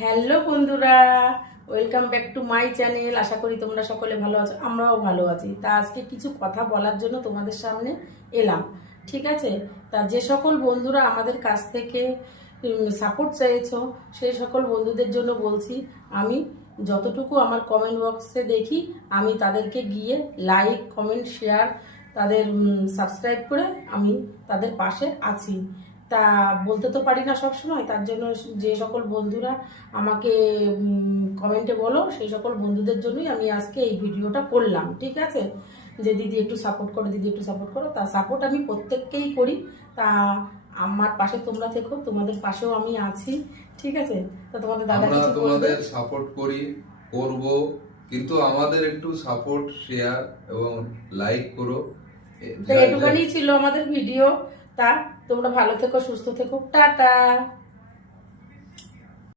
Hello বন্ধুরা, welcome back to my channel. আশা করি তোমরা সকলে ভালো আছো, আমরাও ভালো আছি। তা আজকে কিছু কথা বলার জন্য তোমাদের সামনে এলাম, ঠিক আছে? তা যে সকল বন্ধুরা আমাদের কাছ থেকে সাপোর্ট চাইছো সেই সকল বন্ধুদের জন্য বলছি, আমি যতটুকু আমার কমেন্ট বক্সে দেখি আমি তাদেরকে গিয়ে লাইক, কমেন্ট, শেয়ার, তাদের সাবস্ক্রাইব করে আমি তাদের পাশে আছি। তা বলতে তো পারি না সব সময়, তার জন্য যে সকল বন্ধুরা আমাকে কমেন্টে বলো সেই সকল বন্ধুদের জন্যই আমি আজকে এই ভিডিওটা করলাম, ঠিক আছে? যে দিদি একটু সাপোর্ট করো, দিদি একটু সাপোর্ট করো। তা সাপোর্ট আমি প্রত্যেককেই করি। তা আমার পাশে তোমরা থেকো, তোমাদের পাশেও আমি আছি, ঠিক আছে? তা তোমাদের দাদা আমরা কিছু তোমাদের সাপোর্ট করব, কিন্তু আমাদের একটু সাপোর্ট, শেয়ার এবং লাইক করো। তো এটুখানি ছিল আমাদের ভিডিও। তা তোমরা ভালো থেকো, সুস্থ থেকো, টাটা।